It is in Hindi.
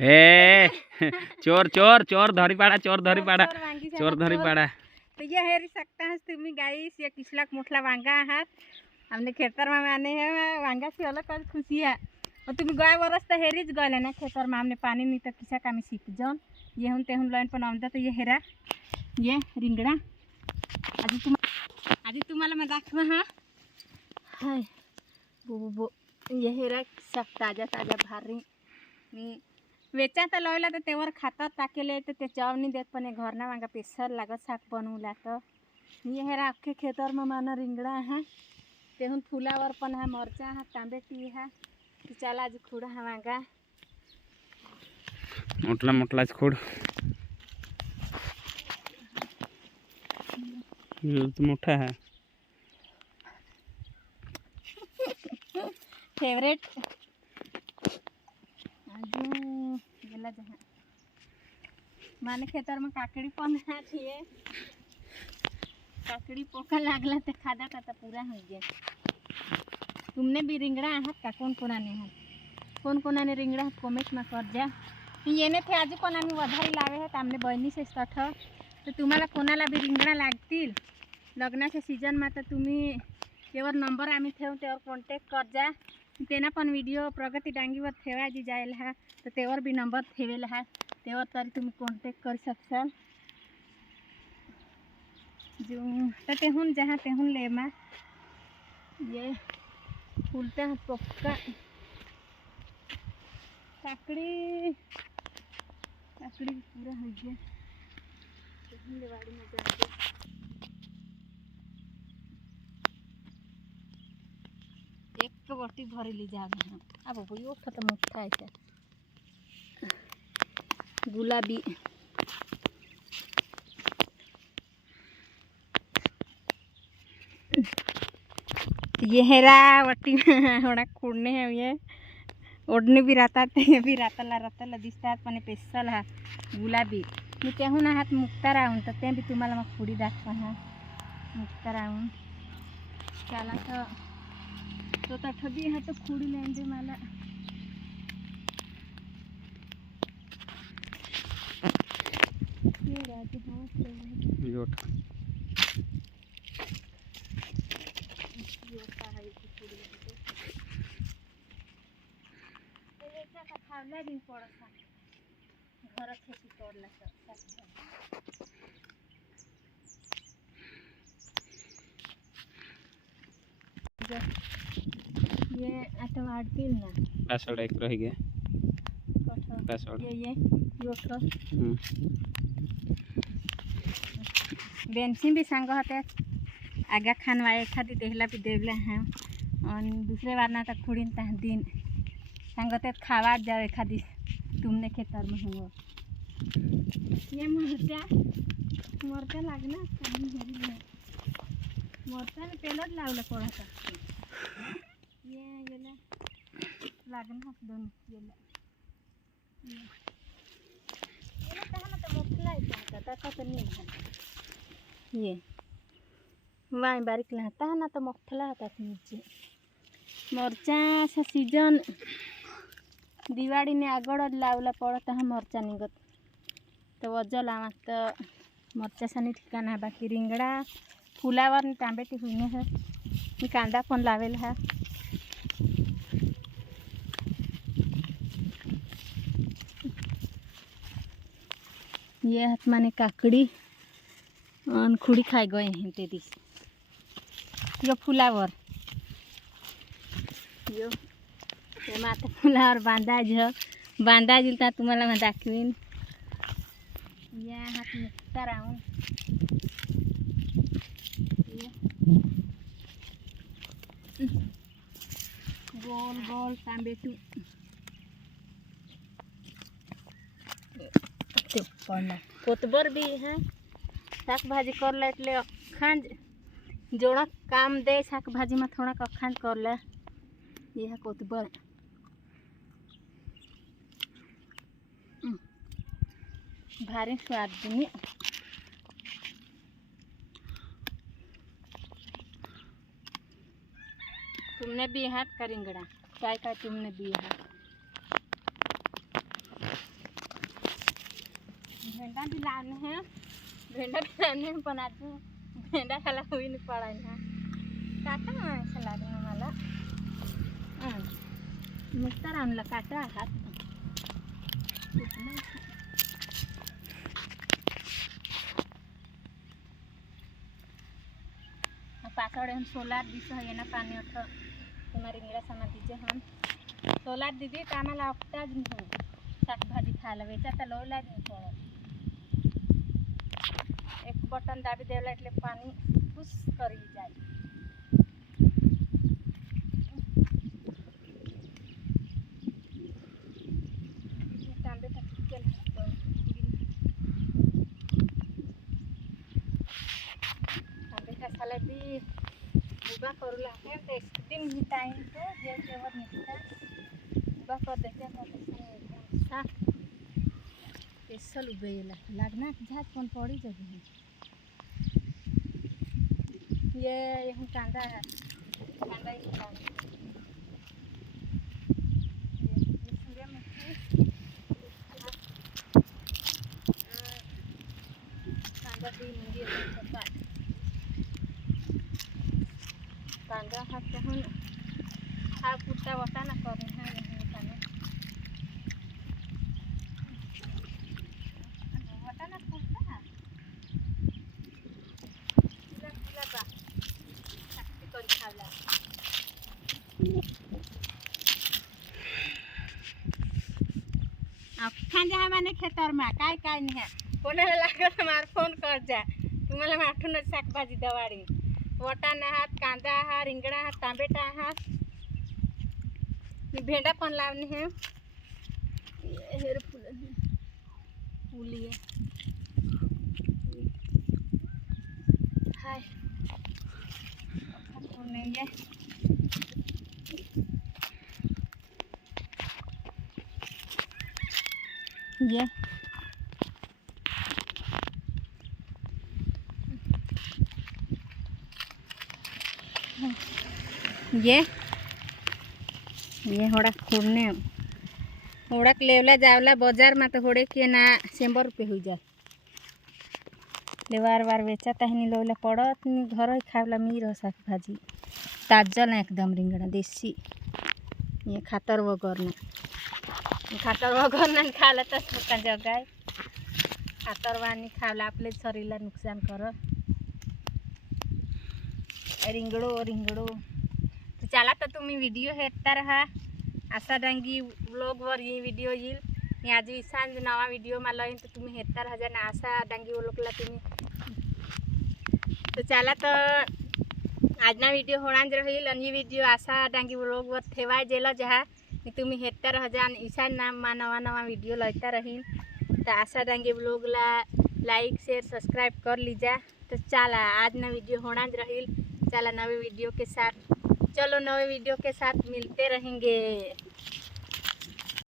ए चोर चोर चोर धरी पाड़ा चोर धरी पाड़ा चोर धरी पाड़ा। तो ये हेरी सकता है तुम्ही गाइस, ये किसलाक मोठला वांगा आहात हमने खेतर में आने हैं वांगा से अलग कर खुशी है। और तुम्ही गए वर्ष तो हेरीच गए ना खेतर में, हमने पानी नहीं तो किसा काम सीख जाऊन ये हम तेहून लाइन पर आमदा। तो ये हेरा ये रिंगड़ा आधी तुम्हाला मैं दाखवा हाँ हाय बो ये हेरा सब ताजा ताजा भारी वेचा तर लावला तर तेवर खातात टाकेले तर ते चव नाही देत, पण हे घरना वांगा पेसर लागत शाक बनवला तर ये हेरा अख्खे खेतर में माना रिंगड़ा है तेहून फुलावर पण है मरचा है तांबेटी है चला आज खुड़ा है वांगा मोटला मोटला खोड तो मोठा है फेवरेट अजून गेला जहाँ माने खेतर में काकड़ी पण है ये काकड़ी पोका लागला ते खादा का पूरा हो गया। तुमने भी रिंगड़ा आहात का? कोण कोणाने आहात कोण कोणाने रिंगड़ा आहात कमेंट में कर जा। येने थे आज पण आम्ही वधारी लावे आहेत आमने बहिणीचे सठ तर तुम्हाला कोणाला बी रिंगड़ा लागतील लग्नाच्या सीजन में तर तुम्ही त्यावर नंबर आम्ही ठेवू त्यावर कॉन्टॅक्ट कर जा। तेना पण व्हिडिओ प्रगती डांगीवर ठेवायची जाईल हा तर त्यावर बी नंबर ठेवेल हा त्यावर तरी तुम्ही कॉन्टॅक्ट कर सकसाल। जो तो तेहून जहाँ तेहून ले मा ये फूलते हैं पक्का काकड़ी काकड़ी पूरा हो गया तेहून लेवाड़ी में जाके एक बटी भरी ली जाए हम अब वो खत्म होता है क्या गुलाबी ये हेरा वटी थोड़ा खोड़ने हैं ये ओढ़ने भी रहता है ये भी रातला दिसतात पण पेसल हा गुलाबी मी तेहून आहात मुक्ता राहून तर ते भी तुम्हाला मग खुडी दाखवा हा मुक्ता राहून त्याला तो तठबी है तो खुडी लेंदे मला ये राजी बहुत योट खावला दिन पड़ता घर खेती करला ये आटवाड़तील ना पासवर्ड एक रह गया पासवर्ड ये बेंसी भी सांग होते आगा खानवा एखादी देहला भी देवले हैं और दूसरे बार ना तक खुड़ीन तह दिन सांगते खावा जाओ एखादी तुमने खेतर में हुआ ये मरचा लागना मरचा में पेलर लावला पड़ा था ये लागना दोनों ये कहाँ तो मोटला है तो नहीं है ये वाई बारीक लहता है ना तो मोटला होता नीचे मरचा सा सीजन दिवाड़ी ने आगड़ लावला पड़ता है मरचा निगत तो वजह लावा तो मरचा सा नहीं ठिकाना है बाकी रिंगड़ा फुलावर तांबेटी हुई है कांदा पण लावेल है ये हाथ माने काकड़ी और खुड़ी खाई गए हैं ते दिस यो फुलावर यो ते माता फुलावर बांधा जिलता तुम्हाला मैं दाखवीन या हात मुक्ता राहून गोल गोल तांबेटू कोतबर भी है शाक भाजी कर ले એટલે અખાંજ जोड़ा काम दे शाक भाजी में थोड़ा अखांज कर ले ये है कोतबर भारी स्वाद दुनी तुमने भी हाथ का रिंगड़ा काय काय तुमने भी हाथ भी लाने हैं, भेंडा भी लाने हैं, पण आज भेंडा खाला हुई नहीं पड़ा है काटा ऐसा लागने वाला मुक्ता आणला काटा हात पाछड़ हम सोलार दिस है ना पानी उठ तुम्हारी इंगड़ा समा दीजिए हम सोलार दीदी तो आम्हाला अवताच नाही शाकभाजी खायला वेचा तर लोयला नाही थोडं एक बटन दाबी देवला એટલે पाणी खुश करी जाए तांबे टाकल तांबे कसाला बी उभा करू लागेल ते दिन ही टाइम तो जेव जेवत निघतात उभा कर देते साफ स्पेशल उबेला लागना झात पण पड़ी जगह ये यहाँ कांदा है कांदा ही सूर्यमुखी कांदा भी मुंगी कांदा हा कहून हा कुर्ता वटा ना करें हाँ वटा ना कुर्ता खांजा माने खेतर में काय काय नहीं है कोणाला लागल हमार फोन कर जा तुम्हाला माठून शाकभाजी दवाडी वटाणा हात कांदा हा रिंगणा हात तांबेटा हात भेंडा पण लावणे है हेर फुली है हाय ये होड़ा खोड़ने होड़ा लेवला जावला बाजार में तो होड़े के ना 100 रुपये हो जाए ले बार बार बेचा तहनी लोला पड़त नहीं घर ही खावला मीर शाक भाजी ताजा ना एकदम रिंगणा देसी ये खातर वगैरह ना खाला तो का जगाय खातर वाणी खावला आपले शरीरला नुकसान कर रिंगड़ो तो चला तर तुम्ही व्हिडिओ हेटता रहा असा डांगी व्लॉगवर ये व्हिडिओ येईल मी आज सांज नवा व्हिडिओ मला येईन तर तुम्ही हेटता राहा ना असा डांगी व्लॉगला तुम्ही तो चला तर आजना व्हिडिओ होणार राहील आणि व्हिडिओ असा डांगी व्लॉगवर ठेवाय जेला जहा तुम्ही हेटता रहा आणि ईसा ना नवा नवा व्हिडिओ लयता रहील तो असा डांगी व्लॉगला लाइक शेयर सब्सक्राइब कर लीजा तो चला आज ना वीडियो होना रहील चला नवे वीडियो के साथ चलो नवे वीडियो के साथ मिलते रहेंगे।